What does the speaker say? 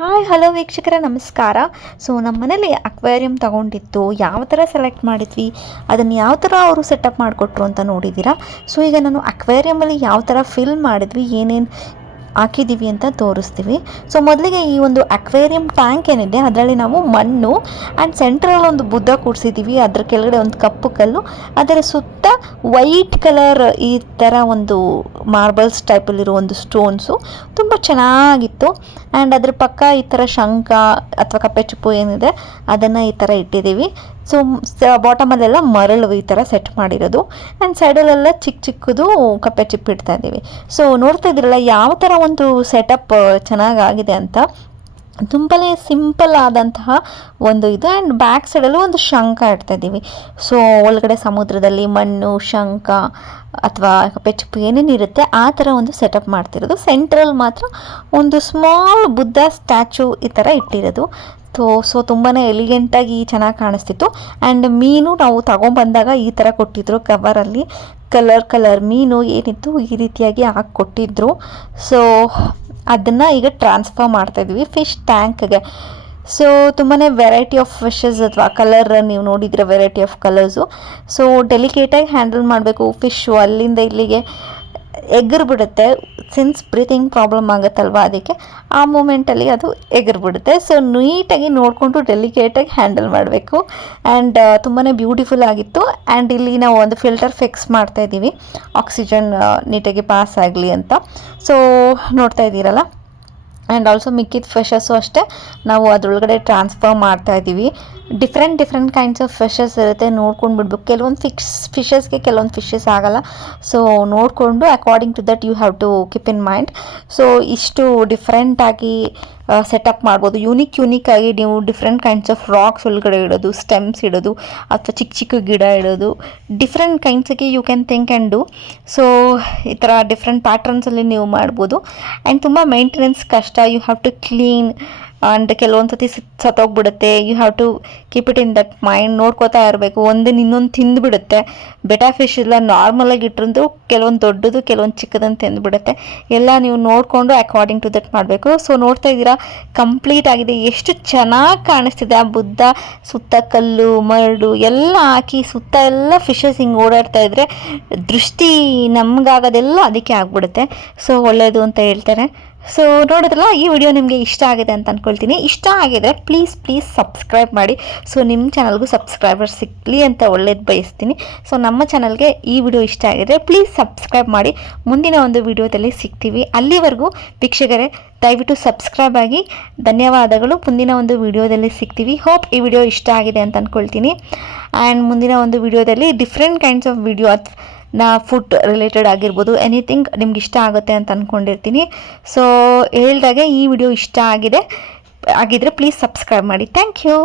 Hi hello ವೀಕ್ಷಕರ, ನಮಸ್ಕಾರ. So ನಮ್ಮ ಮನೇಲಿ ಅಕ್ವೇರಿಯಂ ತಗೊಂಡಿತ್ತು. ಯಾವ ಥರ ಸೆಲೆಕ್ಟ್ ಮಾಡಿದ್ವಿ? ಅದನ್ನು ಯಾವ ಥರ ಅವರು ಸೆಟಪ್ ಮಾಡಿಕೊಟ್ರು ಅಂತ ನೋಡಿದ್ದೀರಾ? ಸೊ ಈಗ ನಾನು ಅಕ್ವೇರಿಯಮಲ್ಲಿ ಯಾವ ಥರ ಫಿಲ್ ಮಾಡಿದ್ವಿ? ಏನೇನು ಹಾಕಿದ್ದೀವಿ ಅಂತ ತೋರಿಸ್ತೀವಿ. ಸೊ ಮೊದಲಿಗೆ ಈ ಒಂದು ಅಕ್ವೇರಿಯಂ ಟ್ಯಾಂಕ್ ಏನಿದೆ, ಅದರಲ್ಲಿ ನಾವು ಮಣ್ಣು ಆ್ಯಂಡ್ ಸೆಂಟ್ರಲ್ಲಿ ಒಂದು ಬುದ್ಧ ಕೂಡಿಸಿದ್ದೀವಿ ಅದ್ರ ಕೆಳಗಡೆ ಒಂದು ಕಪ್ಪು ಕಲ್ಲು. ಅದರ ಸುತ್ತ ವೈಟ್ ಕಲರ್ ಈ ಥರ ಒಂದು ಮಾರ್ಬಲ್ಸ್ ಟೈಪಲ್ಲಿರೋ ಒಂದು ಸ್ಟೋನ್ಸು ತುಂಬ ಚೆನ್ನಾಗಿತ್ತು. ಆ್ಯಂಡ್ ಅದ್ರ ಪಕ್ಕ ಈ ಥರ ಶಂಖ ಅಥವಾ ಕಪ್ಪೆ ಚಿಪ್ಪು ಏನಿದೆ, ಅದನ್ನು ಈ ಥರ ಇಟ್ಟಿದ್ದೀವಿ ಸೊ ಬಾಟಮಲ್ಲೆಲ್ಲ ಮರಳು ಈ ಥರ ಸೆಟ್ ಮಾಡಿರೋದು. ಆ್ಯಂಡ್ ಸೈಡಲ್ಲೆಲ್ಲ ಚಿಕ್ಕ ಚಿಕ್ಕದು ಕಪ್ಪೆ ಚಿಪ್ಪು ಇಡ್ತಾ ಇದ್ದೀವಿ ಸೊ ನೋಡ್ತಾ ಇದ್ದೀರಲ್ಲ, ಯಾವ ಥರ ಒಂದು ಸೆಟಪ್ ಚೆನ್ನಾಗಾಗಿದೆ ಅಂತ. ತುಂಬಾ ಸಿಂಪಲ್ ಆದಂತಹ ಒಂದು ಇದು. ಆ್ಯಂಡ್ ಬ್ಯಾಕ್ ಸೈಡಲ್ಲೂ ಒಂದು ಶಂಖ ಇಡ್ತಾ ಇದ್ದೀವಿ. ಸೊ ಒಳಗಡೆ ಸಮುದ್ರದಲ್ಲಿ ಮಣ್ಣು, ಶಂಖ ಅಥವಾ ಪೆಚ್ಚು ಏನೇನು ಇರುತ್ತೆ, ಆ ಥರ ಒಂದು ಸೆಟಪ್ ಮಾಡ್ತಿರೋದು. ಸೆಂಟ್ರಲ್ಲಿ ಮಾತ್ರ ಒಂದು ಸ್ಮಾಲ್ ಬುದ್ಧ ಸ್ಟ್ಯಾಚು ಈ ಥರ ಇಟ್ಟಿರೋದು. ಸೊ ಸೊ ತುಂಬಾ ಎಲಿಗೆಂಟಾಗಿ ಚೆನ್ನಾಗಿ ಕಾಣಿಸ್ತಿತ್ತು. ಆ್ಯಂಡ್ ಮೀನು ನಾವು ತಗೊಂಬಂದಾಗ ಈ ಥರ ಕೊಟ್ಟಿದ್ರು ಕವರಲ್ಲಿ ಕಲರ್ ಕಲರ್ ಮೀನು ಏನಿತ್ತು ಈ ರೀತಿಯಾಗಿ ಹಾಕಿ ಕೊಟ್ಟಿದ್ರು ಸೊ ಅದನ್ನು ಈಗ ಟ್ರಾನ್ಸ್ಫರ್ ಮಾಡ್ತಾಯಿದ್ವಿ ಫಿಶ್ ಟ್ಯಾಂಕ್ಗೆ ಸೊ ತುಂಬಾ ವೆರೈಟಿ ಆಫ್ ಫಿಶಸ್ ಅಥವಾ ಕಲರ್ ನೀವು ನೋಡಿದರೆ ವೆರೈಟಿ ಆಫ್ ಕಲರ್ಸು ಸೊ ಡೆಲಿಕೇಟಾಗಿ ಹ್ಯಾಂಡಲ್ ಮಾಡಬೇಕು ಫಿಶ್ಶು ಅಲ್ಲಿಂದ ಇಲ್ಲಿಗೆ. ಎಗರು ಬಿಡುತ್ತೆ ಸಿನ್ಸ್ ಬ್ರೀತಿಂಗ್ ಪ್ರಾಬ್ಲಮ್ ಆಗುತ್ತಲ್ವ ಅದಕ್ಕೆ, ಆ ಮೂಮೆಂಟಲ್ಲಿ ಅದು ಎಗ್ರು ಬಿಡುತ್ತೆ ಸೊ ನೀಟಾಗಿ ನೋಡಿಕೊಂಡು ಡೆಲಿಕೇಟಾಗಿ ಹ್ಯಾಂಡಲ್ ಮಾಡಬೇಕು. ಆ್ಯಂಡ್ ತುಂಬಾ ಬ್ಯೂಟಿಫುಲ್ ಆಗಿತ್ತು. ಆ್ಯಂಡ್ ಇಲ್ಲಿ ನಾವು ಒಂದು ಫಿಲ್ಟರ್ ಫಿಕ್ಸ್ ಮಾಡ್ತಾ ಇದ್ದೀವಿ. ಆಕ್ಸಿಜನ್ ನೀಟಾಗಿ ಪಾಸ್ ಆಗಲಿ ಅಂತ. ಸೊ ನೋಡ್ತಾ ಇದ್ದೀರಲ್ಲ? ಆ್ಯಂಡ್ ಆಲ್ಸೋ ಮಿಕ್ಕಿದ ಫಿಶಸ್ಸು ಅಷ್ಟೇ. ನಾವು ಅದರೊಳಗಡೆ ಟ್ರಾನ್ಸ್ಫರ್ ಮಾಡ್ತಾ ಇದ್ದೀವಿ. Different different kinds of fishes ಇರುತ್ತೆ, ನೋಡ್ಕೊಂಡು ಬಿಡ್ಬೇಕು. ಕೆಲವೊಂದು ಫಿಕ್ಸ್ ಫಿಶಸ್ಗೆ ಕೆಲವೊಂದು ಫಿಶಸ್ ಆಗಲ್ಲ. ಸೊ ನೋಡಿಕೊಂಡು according to that you have to keep in mind so ಇಷ್ಟು ಡಿಫ್ರೆಂಟಾಗಿ ಸೆಟಪ್ ಮಾಡ್ಬೋದು. ಯೂನಿಕ್ ಯೂನಿಕ್ ಆಗಿ ನೀವು ಡಿಫ್ರೆಂಟ್ ಕೈಂಡ್ಸ್ ಆಫ್ ರಾಕ್ಸ್ ಒಳಗಡೆ ಇಡೋದು ಸ್ಟೆಮ್ಸ್ ಇಡೋದು, ಅಥವಾ ಚಿಕ್ಕ ಚಿಕ್ಕ ಗಿಡ ಇಡೋದು. Different ಕೈಂಡ್ಸಿಗೆ you can think and do so ಈ ಥರ ಡಿಫ್ರೆಂಟ್ ಪ್ಯಾಟ್ರನ್ಸಲ್ಲಿ ನೀವು ಮಾಡ್ಬೋದು. ಆ್ಯಂಡ್ ತುಂಬ ಮೇಂಟೆನೆನ್ಸ್ ಕಷ್ಟ. You have to clean and ಕೆಲವೊಂದು ಸತಿ ಸತ್ತೋಗ್ಬಿಡುತ್ತೆ. You have to keep it in that mind ನೋಡ್ಕೋತಾ ಇರಬೇಕು. ಒಂದಿನ ಇನ್ನೊಂದು ತಿಂದುಬಿಡುತ್ತೆ. ಬೆಟಾ ಫಿಶ್ ಇಲ್ಲ ನಾರ್ಮಲಾಗಿ ಇಟ್ಟಿರೋದು ಕೆಲವೊಂದು ದೊಡ್ಡದು, ಕೆಲವೊಂದು ಚಿಕ್ಕದನ್ನು ತಿಂದುಬಿಡುತ್ತೆ. ಎಲ್ಲ ನೀವು ನೋಡಿಕೊಂಡು ಅಕಾರ್ಡಿಂಗ್ ಟು ದಟ್ ಮಾಡಬೇಕು. ಸೊ ನೋಡ್ತಾ ಇದ್ದೀರಾ? ಕಂಪ್ಲೀಟ್ ಆಗಿದೆ. ಎಷ್ಟು ಚೆನ್ನಾಗಿ ಕಾಣಿಸ್ತಿದೆ. ಆ ಬುದ್ಧ, ಸುತ್ತ ಕಲ್ಲು, ಮರಳು ಎಲ್ಲ ಹಾಕಿ ಸುತ್ತ ಎಲ್ಲ ಫಿಶಸ್ ಹಿಂಗೆ ಓಡಾಡ್ತಾ ಇದ್ರೆ ದೃಷ್ಟಿ ನಮಗಾಗೋದೆಲ್ಲ ಅದಕ್ಕೆ ಆಗ್ಬಿಡುತ್ತೆ. ಸೊ ಒಳ್ಳೆಯದು ಅಂತ ಹೇಳ್ತಾರೆ. ಸೊ ನೋಡಿದ್ರಲ್ಲ, ಈ ವಿಡಿಯೋ ನಿಮಗೆ ಇಷ್ಟ ಆಗಿದೆ ಅಂತ ಅಂದ್ಕೊಳ್ತೀನಿ ಇಷ್ಟ ಆಗಿದ್ರೆ ಪ್ಲೀಸ್ ಪ್ಲೀಸ್ ಸಬ್ಸ್ಕ್ರೈಬ್ ಮಾಡಿ. ಸೊ ನಿಮ್ಮ ಚಾನಲ್ಗೂ ಸಬ್ಸ್ಕ್ರೈಬರ್ ಸಿಗಲಿ ಅಂತ ಒಳ್ಳೇದು ಬಯಸ್ತೀನಿ. ಸೊ ನಮ್ಮ ಚಾನಲ್ಗೆ ಈ ವಿಡಿಯೋ ಇಷ್ಟ ಆಗಿದ್ರೆ ಪ್ಲೀಸ್ ಸಬ್ಸ್ಕ್ರೈಬ್ ಮಾಡಿ. ಮುಂದಿನ ಒಂದು ವಿಡಿಯೋದಲ್ಲಿ ಸಿಗ್ತೀವಿ. ಅಲ್ಲಿವರೆಗೂ ವೀಕ್ಷಕರೇ, ದಯವಿಟ್ಟು ಸಬ್ಸ್ಕ್ರೈಬ್ ಆಗಿ. ಧನ್ಯವಾದಗಳು. ಮುಂದಿನ ಒಂದು ವಿಡಿಯೋದಲ್ಲಿ ಸಿಗ್ತೀವಿ. ಹೋಪ್ ಈ ವಿಡಿಯೋ ಇಷ್ಟ ಆಗಿದೆ ಅಂತ ಅಂದ್ಕೊಳ್ತೀನಿ ಆ್ಯಂಡ್ ಮುಂದಿನ ಒಂದು ವಿಡಿಯೋದಲ್ಲಿ ಡಿಫ್ರೆಂಟ್ ಕೈಂಡ್ಸ್ ಆಫ್ ವಿಡಿಯೋ ನಾ ಫುಡ್ ರಿಲೇಟೆಡ್ ಆಗಿರ್ಬೋದು ಎನಿಥಿಂಗ್ ನಿಮ್ಗೆ ಇಷ್ಟ ಆಗುತ್ತೆ ಅಂತ ಅಂದ್ಕೊಂಡಿರ್ತೀನಿ ಸೊ ಹೇಳ್ದಾಗೆ ಈ ವಿಡಿಯೋ ಇಷ್ಟ ಆಗಿದೆ. ಆಗಿದ್ರೆ ಪ್ಲೀಸ್ ಸಬ್ಸ್ಕ್ರೈಬ್ ಮಾಡಿ. Thank you